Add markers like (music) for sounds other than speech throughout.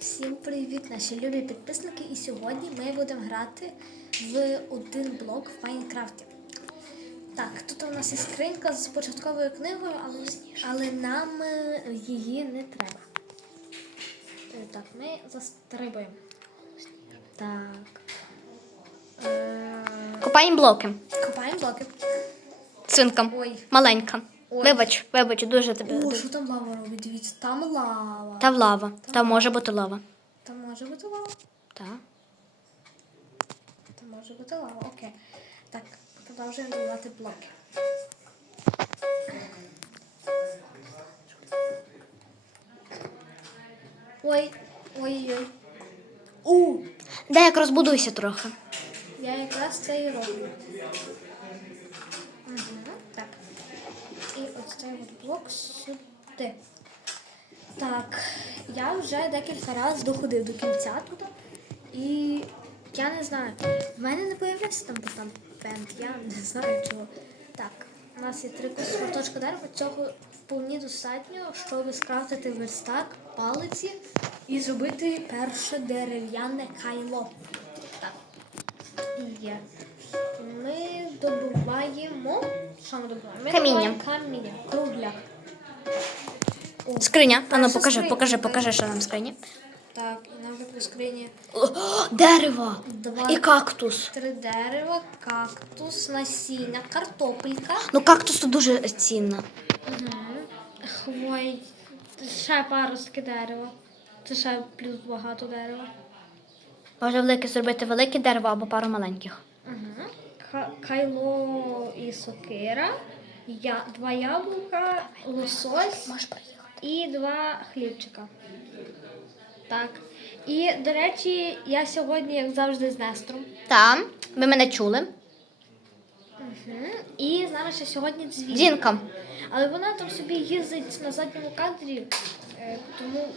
Всім привіт, наші любі підписники. І сьогодні ми будемо грати в один блок в Майнкрафті. Так, тут у нас є скринька з початковою книгою, але, але нам е, її не треба. Е, Так, ми застрибуємо. Так. Е, Копаємо блоки. Копаємо блоки. Свинка. Ой. Маленька. Ой. Вибач, вибач, дуже тебе. О, що там лава робить? Дивіться, там лава. Та лава. Там може бути лава. Там може бути лава. Так. Там може бути лава. Окей. Так, продовжуємо будувати блоки. Ой, ой-ой. У! Дай як розбудуйся трохи. Я якраз це і роблю. Угу, так. І ось цей блок сюди. Так, я вже декілька разів доходив до кінця тут. І я не знаю. В мене не появився там там пент, я не знаю чого. Так, у нас є три шматочка дерева. Цього вповні достатньо, щоб скрафтити верстак, палиці і зробити перше дерев'яне кайло. Так. І є. Ми добуваємо. Що ми добуваємо? Ми Каміння. добуваємо каміння. Кругляк. О, Скриня. А ну перша покажи, скриня. покажи, покажи, що нам в скрині. Так, і нам випали скрині О, дерево! Два. І кактус. три дерева, кактус, насіння, картопелька. Ну, кактус тут дуже цінно. Угу. Хвой. Ще паростки дерева. Це ще плюс багато дерева. Може велике зробити велике дерево або пару маленьких. Угу. Кайло і сокира. Я, два яблука, лосось і два хлібчика. Так. І, до речі, я сьогодні, як завжди, з Нестром. Там, ви мене чули. Угу. І з нами ще сьогодні дзвін. Дінка. Але вона там собі їздить на задньому кадрі, е, тому.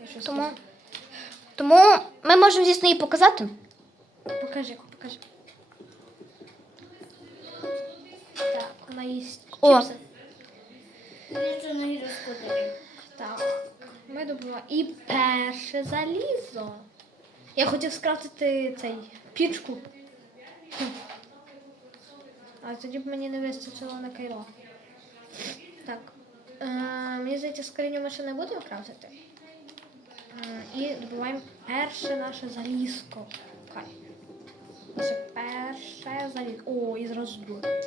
Я щось Тому, тому ми можемо, звісно, її показати. Покажи, покажи. Так, вона їсть О. чіпси. Так, ми добуваємо. І перше залізо. Я хотів скрафтити цей пічку. А тоді б мені не вистачило на кайло. Так. Е, мені здається, скриню ми ще не будемо крафтити. Е, і добуваємо перше наше залізко. Хай. Наше перше залізко. О, і зразу друге.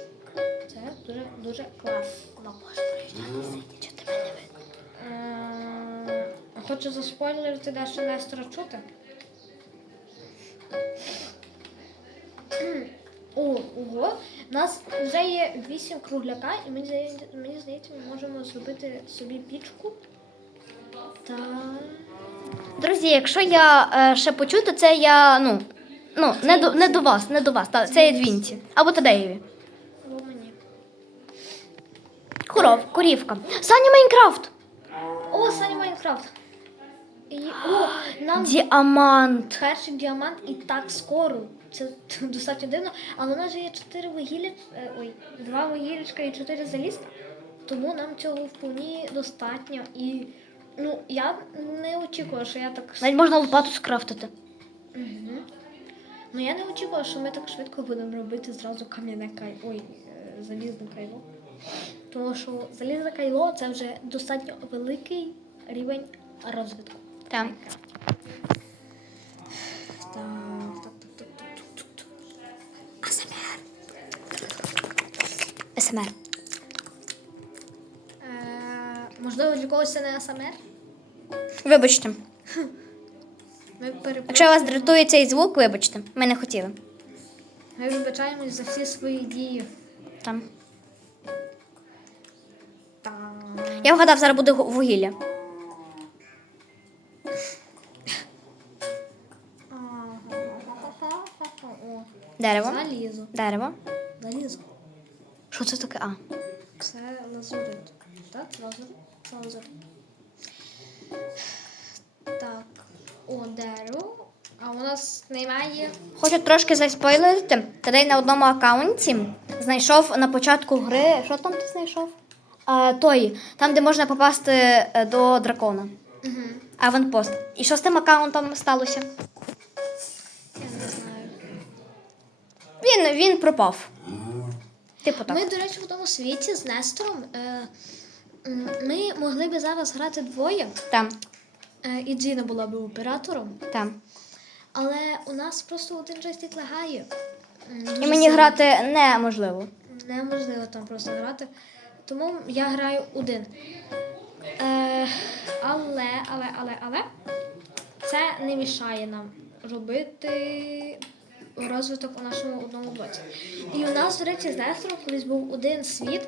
Дуже класно. Чи тебе не видно? Е, Хочу заспойлерити дещо Нестора чути. Ого. У нас вже є вісім кругляка, і мені здається, мені здається, ми можемо зробити собі пічку. Та Друзі, якщо я е, ще почую, то це я, ну, ну не, до, не до вас, не до вас. Та, це двінці. Або Тадеєві. Коров, корівка. Саня Майнкрафт! О, Саня Майнкрафт. І, о, нам Діамант. перший діамант і так скоро. Це (laughs) достатньо дивно. Але у нас же є чотири вугілля, е, ой, два вугіллячка і чотири залізка. Тому нам цього вполні достатньо. І ну, я не очікувала, що я так. Навіть можна лопату скрафтити. Угу. Ну я не очікувала, що ми так швидко будемо робити зразу кам'яне кайло. Ой, е, залізне кайло. Тому що залізне кайло це вже достатньо великий рівень розвитку. Так. СМР. Е, можливо, для когось це не АСМР. Вибачте. Ми, перепро- Якщо вас дратує цей звук, вибачте. Ми не хотіли. Ми вибачаємось за всі свої дії. Там. Я вгадав, зараз буде вугілля. Дерево. Залізо. Дерево. Залізо. Що це таке? А. Це лазурит. Так, лазурит. Це лазурит. Так. О, дерево. А у нас немає. Хочу трошки заспойлерити. Тоді на одному аккаунті знайшов на початку гри. Що там ти знайшов? А, той, там, де можна попасти е, до дракона. Угу. Аванпост. І що з тим аккаунтом сталося? Я не знаю. Він, він пропав. Типу так. Ми, до речі, в тому світі з Нестором. Е, ми могли би зараз грати двоє, Там, е, і Джіна була б оператором, там. але у нас просто один джойстик лагає. М, І мені сильно. грати неможливо. Неможливо там просто грати. Тому я граю один. Е, але, але, але, але це не мішає нам робити розвиток у нашому одному блоці. І у нас, до речі, з Нестором колись був один світ,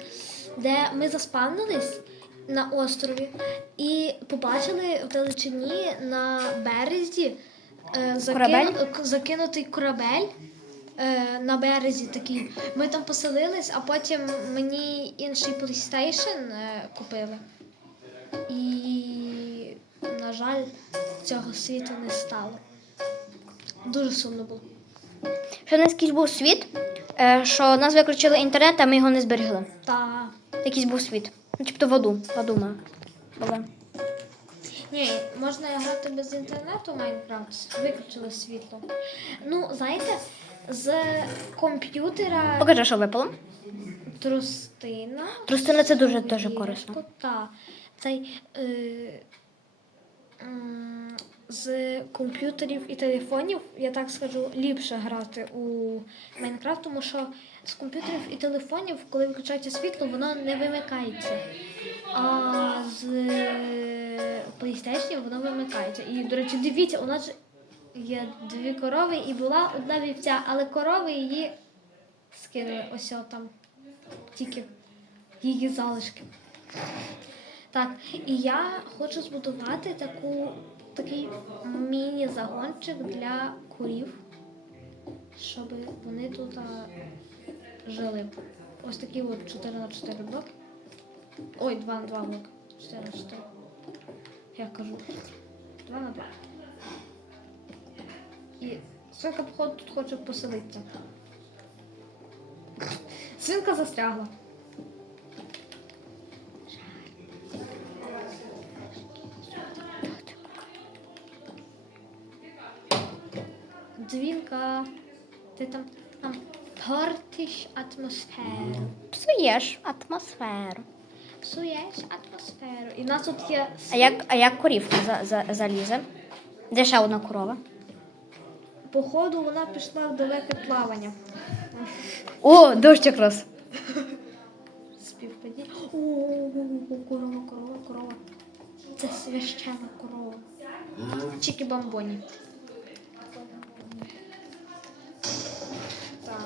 де ми заспавнились на острові і побачили в далечині на березі е, закину- закинутий корабель на березі такий. Ми там поселились, а потім мені інший PlayStation е, купили. І, на жаль, цього світу не стало. Дуже сумно було. Ще наскільки був світ, е, що нас виключили інтернет, а ми його не зберегли. Та Якийсь був світ. Ну, тобто в аду. В аду ми ні, можна грати без інтернету Майнкрафт, виключили світло. Ну, знаєте, з комп'ютера Покажи, що випало. трустина. Трустина це дуже дуже корисно. Так. Цей, е, з комп'ютерів і телефонів, я так скажу, ліпше грати у Майнкрафт, тому що з комп'ютерів і телефонів, коли виключається світло, воно не вимикається. А з PlayStation воно вимикається. І, до речі, дивіться, у нас є дві корови і була одна вівця, але корови її скинули ось там. Тільки її залишки. Так, і я хочу збудувати таку, такий міні-загончик для курів, щоб вони тут жили. Ось такі от 4 на 4 блоки. Ой, 2 на 2 блоки. 4 на 4. Я кажу. 2 на 2. Свинка, походу, тут хоче поселитися. Свинка застрягла. Дзвінка, ти там, там портиш атмосферу. Псуєш атмосферу. Псуєш атмосферу. І в нас тут є А як, а як корівка за, за, залізе? Де ще одна корова? Походу, вона пішла в далеке плавання. О, дощ якраз. Співпадіння. О, корова, корова, корова. Це священна корова. Чікі бамбоні. Так.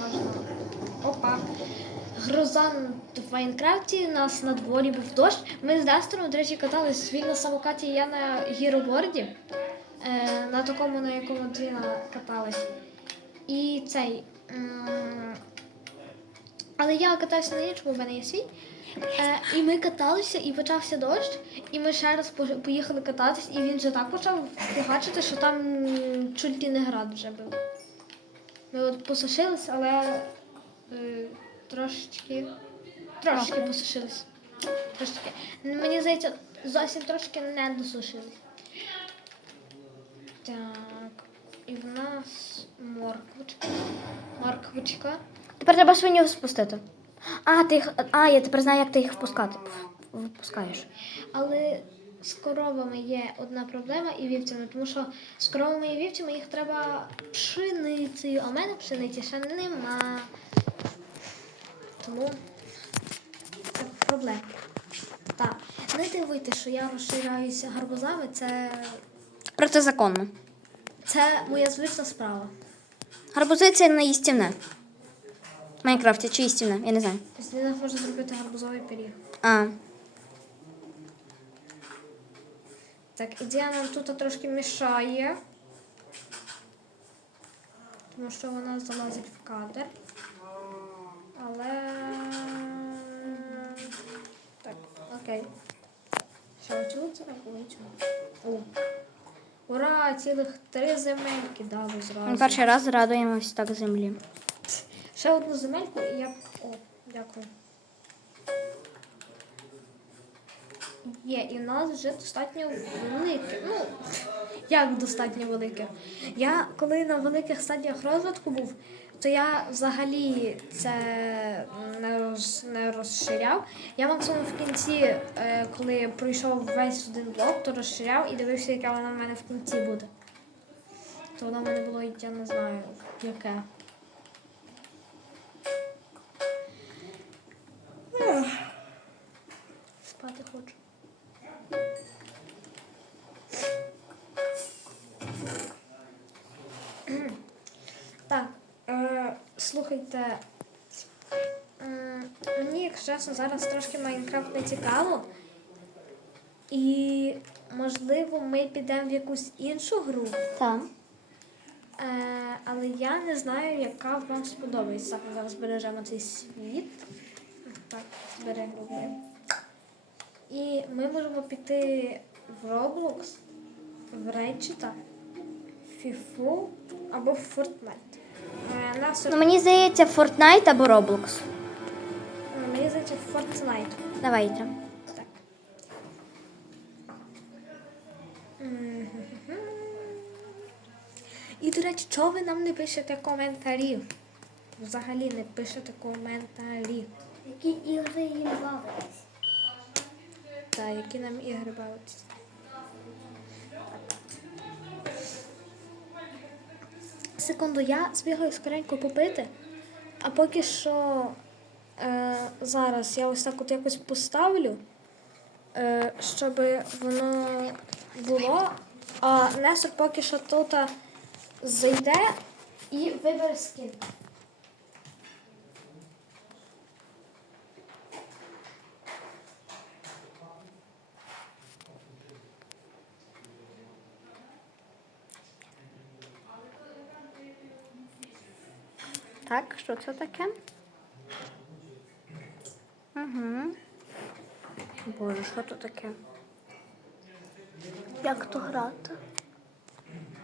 Можна. Опа. Гроза в Майнкрафті, у нас на дворі був дощ. Ми з Дастером, до речі, катались він на самокаті, я на гіроборді. Е, на такому, на якому Діна каталась. І цей. але я катаюся на іншому, в мене є свій. Е, і ми каталися, і почався дощ, і ми ще раз поїхали кататись, і він вже так почав фігачити, що там чуть ли не град вже був. Ми от посушились, але е, трошечки. Трошечки посушились. Трошечки. Мені здається, зовсім трошки не досушились. Так. І в нас морквочка. Морквочка. Тепер треба свиню спустити. А, ти їх. А, я тепер знаю, як ти їх впускати. Випускаєш. Але з коровами є одна проблема і вівцями, тому що з коровами і вівцями їх треба пшеницею, а в мене пшениці ще нема. Тому це проблема. Так, не дивуйте, що я розширяюся гарбузами, це, Протизаконно. це моя звична справа. Гарбузи це не їстівне. В Майнкрафті чи їстівне, я не знаю. Них можна зробити гарбузовий пиріг. А, Так, ідея нам тут трошки мішає. Тому що вона залазить в кадр. Але. Так, окей. Що оцю це оцю. О. Ура! Цілих три земельки дали ми перший раз радуємось так землі. Ще одну земельку і я. О, дякую. Є, і в нас вже достатньо велике. Ну, як достатньо велике. Я коли на великих стадіях розвитку був, то я взагалі це не, роз, не розширяв. Я максимум в кінці, е, коли пройшов весь один блок, то розширяв і дивився, яке воно в мене в кінці буде. То воно в мене було, я не знаю, яке. Слухайте. Мені, якщо чесно, зараз трошки Майнкрафт не цікаво. І, можливо, ми підемо в якусь іншу гру. Так. Е, але я не знаю, яка вам сподобається. Так, ми зараз збережемо цей світ. Так, зберегли. І ми можемо піти в Roblox, в Рейчета, Фіфу або в Fortnite. Е, нас, Ну, мені здається, Fortnite або Roblox. е, мені здається, Fortnite. Давайте. Так. І, до речі, чого ви нам не пишете коментарів? Взагалі не пишете коментарі. Які ігри їм бавитись? Та, які нам ігри бавитися. Секунду, я збігаю скоренько попити, а поки що е, зараз я ось так от якось поставлю, е, щоб воно було. А Несок поки що тут зайде і вибере скін. Так, що це таке? Угу. Боже, що це таке? Як то грати?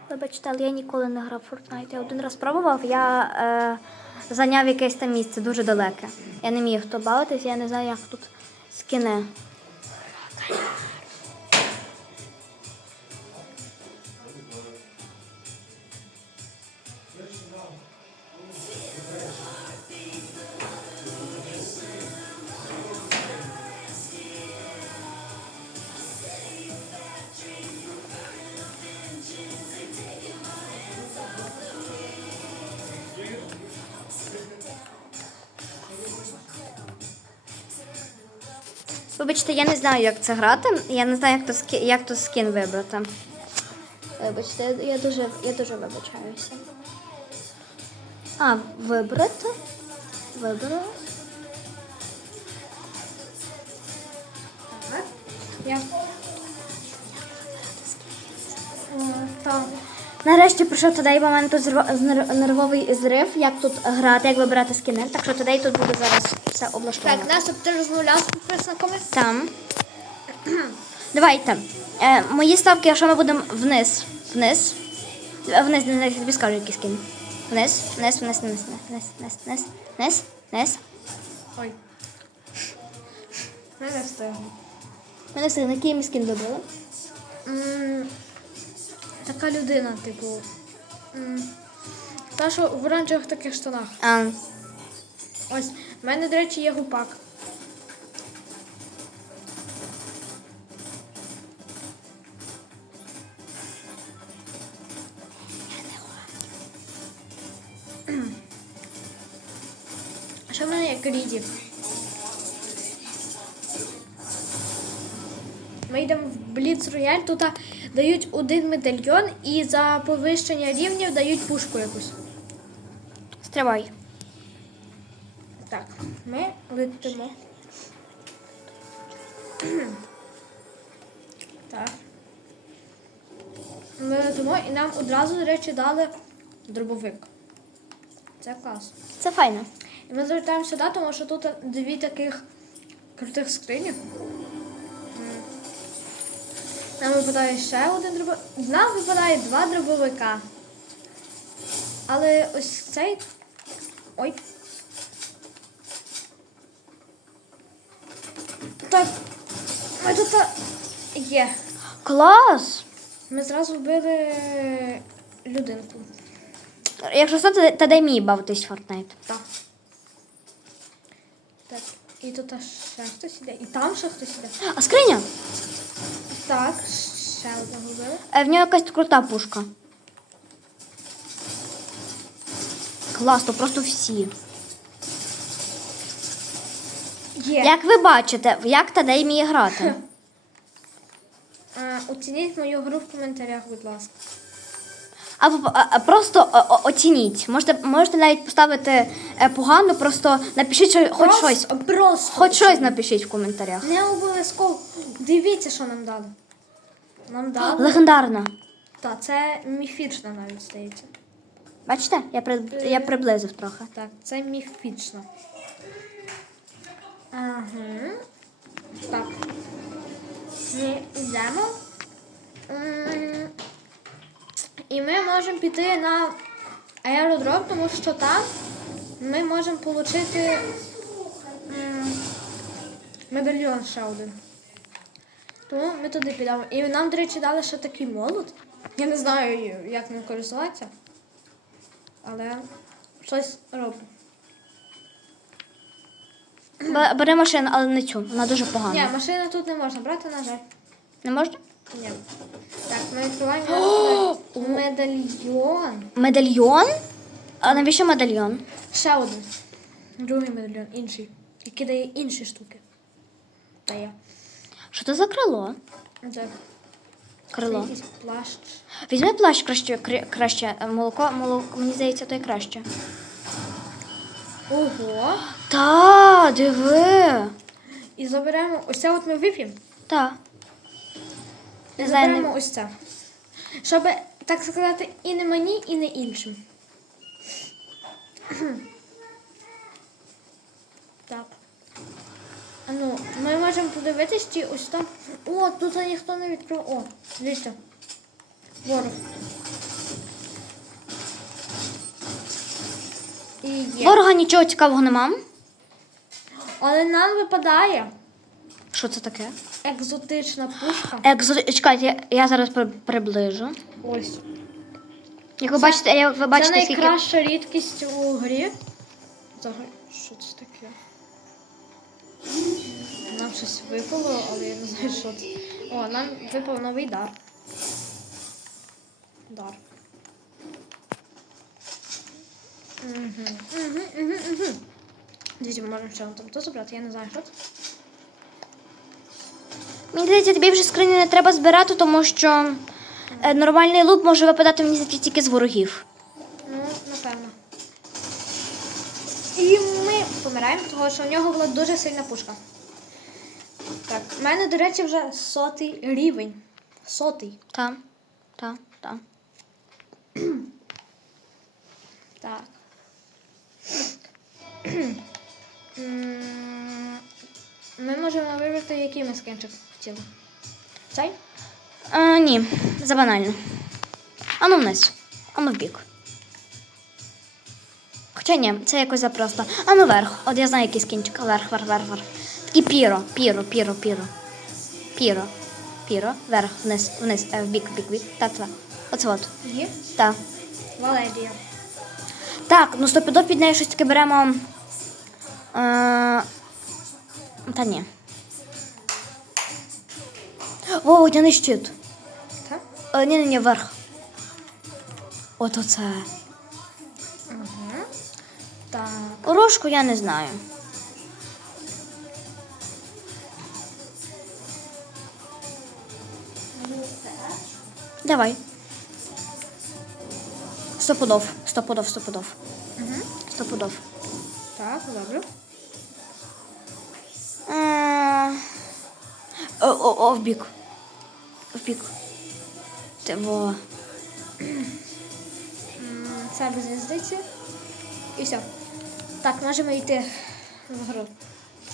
Вибачте, але я ніколи не грав в Fortnite. Я один раз пробував, я е, зайняв якесь там місце дуже далеке. Я не міг тут бавитись, я не знаю, як тут скине. Не знаю, як це грати. Я не знаю, як то, ски... як то скін вибрати. Вибачте, я дуже, я дуже вибачаюся. А, вибрати. Вибрала. Так. Я. О, так. Нарешті прийшов тоді момент тут зро- знер- нервовий зрив, як тут грати, як вибирати скини. Так що тоді тут буде зараз все облаштовано. Так, Настя, ти розмовляв з підписниками? Там. Давайте. Е, мої ставки, якщо ми будемо вниз. Вниз. Е, Вниз, не тобі скажу, який скин. Вниз, вниз, вниз, вниз, вниз, вниз, вниз, вниз, вниз. Ой. Ми не встигли. Ми не встигли, який ми скін вибрали? Така людина, типу. Та, що в оранжевих таких штанах. А, Ось, в мене, до речі, є гупак. А Що в мене є Кріді? Ми йдемо в Бліц Рояль, тут а, дають один медальйон і за повищення рівнів дають пушку якусь. стривай. Так, ми летимо. (clears throat) Так. Ми летимо і нам одразу, до речі, дали дробовик. Це клас. Це файно. І ми звертаємо сюди, тому що тут дві таких крутих скрині. Нам випадає ще один дробовик. Нам випадає два дробовика. Але ось цей. Ой. Так. Ми тут є. Клас! Ми зразу вбили людинку. Якщо що, то, дай мені бавитись Fortnite. Так. Так. І тут ще хтось іде. І там ще хтось іде. А скриня? Так, ще загубили. Е, В нього якась крута пушка. Класно, просто всі. Є. Як ви бачите, як та де мені грати? (laughs) Оцініть мою гру в коментарях, будь ласка. Або просто оцініть. Можете, можете навіть поставити е, погано, просто напишіть що- хоч Просто- щось. Просто. Хоч щось напишіть в коментарях. Не обов'язково. Дивіться, що нам дали. Нам дали. Легендарна. Так, це міфічна навіть здається. Бачите? Я, при, я приблизив трохи. Так, це міфічно. Ага. Так. Ми йдемо. І ми можемо піти на аеродром, тому що там ми можемо отримати медальйон ще один. Тому ми туди підемо. І нам, до речі, дали ще такий молот. Я не знаю, як ним користуватися. Але щось роблю. Бери машину, але не цю. Вона дуже погана. Ні, машину тут не можна брати, на жаль. Не можна? Ні. Так, ми відкриваємо медальйон. Медальйон? А навіщо медальйон? Ще один. Другий медальйон, інший. Який дає інші штуки. Дає. Що це за крило? Це, Крило. якийсь плащ. Візьми плащ краще, краще. Е, Молоко, молоко, мені здається, то й краще. Ого. Та, диви. І заберемо. Ось це от ми вип'ємо. Та. Не знаю, заберемо не- ось це. Щоб, так сказати, і не мені, і не іншим. (clears throat) так. А ну, ми можемо подивитись, чи ось там. О, тут ніхто не відкрив. О, дивіться. Ворог. І є. Ворога нічого цікавого нема. Але нам випадає Що це таке? Екзотична пушка. Екзо... Чекайте, я, я зараз при- приближу. Ось. Як ви бачите, як ви бачите, це скільки. найкраща рідкість у грі. Взагалі, що це таке? Нам щось випало, але я не знаю, що це. О, нам випав новий дар. Дар. Угу, угу, угу, угу. Дивіться, ми можемо ще там то забрати, я не знаю, що це. Мені здається, тобі вже скрині не треба збирати, тому що е, нормальний лук може випадати мені здається, тільки з ворогів. Ну, напевно. І ми помираємо, тому що в нього була дуже сильна пушка. Так, в мене, до речі, вже сотий рівень. Сотий. Та, та, та. Так. Ми можемо вибрати, який ми скінчик хотіли. Цей? А, ні, забанально. Ану вниз. Ану вбік. Хоча ні, це якось запросто. Ану вверх. От я знаю, який скінчик. Вверх, вверх, вверх, вверх. Такий піро, піро, піро, піро. Піро. Піро. Вверх, вниз, вниз, е, вбік, вбік, вбік. Так, так. Оце от. Є. Так. Валерія. Так, ну стопідов під нею щось таке беремо. Е, та ні. О, водяний щит. Так? Е, ні, ні, ні, вверх. От оце. Угу. Так. Орошку я не знаю. Давай. Стопудов, стопудов, стопудов. Угу. Стопудов. Так, добре. Е, О, о, о, в бік. В бік. Ти во. М, Це без різниці. І все. Так, можемо йти в гру.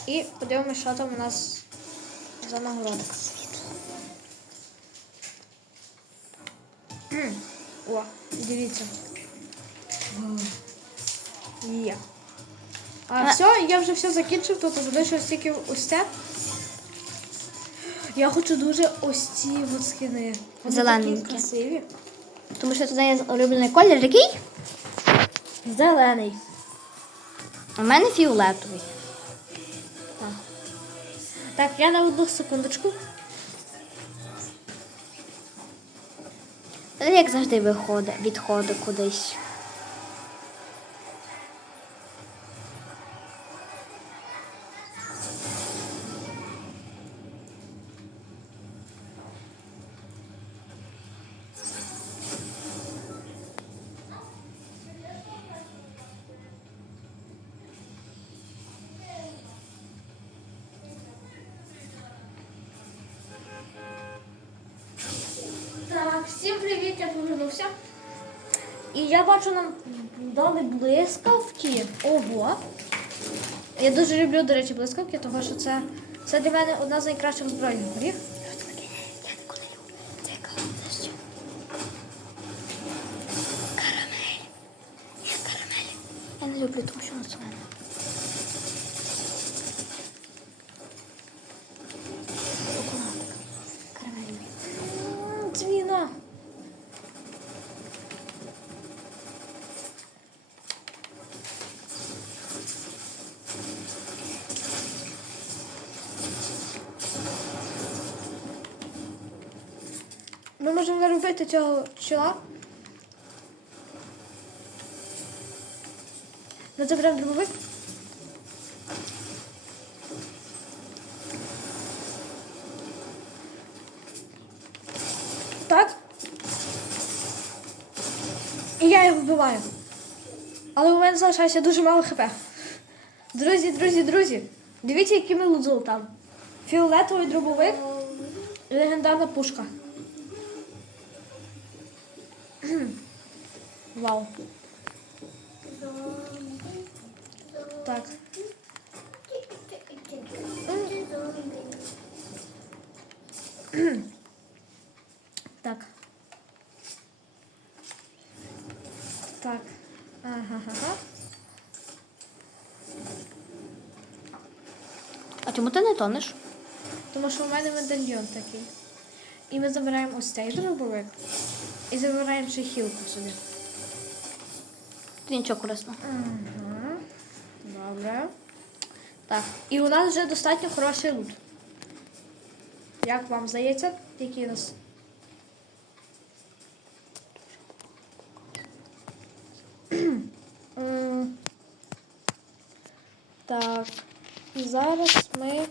І подивимося, що там у нас за нагорода. О, дивіться. Є. А А- все, я вже все закінчив, тут залишилось тільки ось це. Я хочу дуже ось ці от скини. Вони Зелененькі. такі красиві. Тому що туди є улюблений колір, який? Зелений. У мене фіолетовий. Так. Так, я на одну секундочку. Він, як завжди, виходить, відходить кудись. Я дуже люблю, до речі, блискавки, тому що це, це для мене одна з найкращих збройних карамель. Я не люблю, тому що вона солена. Робити цього чола. Ну це прям дробовик. Так. І я його вбиваю. Але у мене залишається дуже мало хп. Друзі, друзі, друзі. Дивіться, який ми лут золотав. Фіолетовий дробовик. Легендарна пушка. Вау. Так. Так. Так. Ага, ага. А чому ти не тонеш? Тому що у мене медальйон такий. І ми забираємо ось цей дробовик. І забираємо ще хілку собі. Корисного. Ага. Добре. Так. І у нас вже достатньо хороший лут. Як вам здається, який у нас? Так. І зараз ми.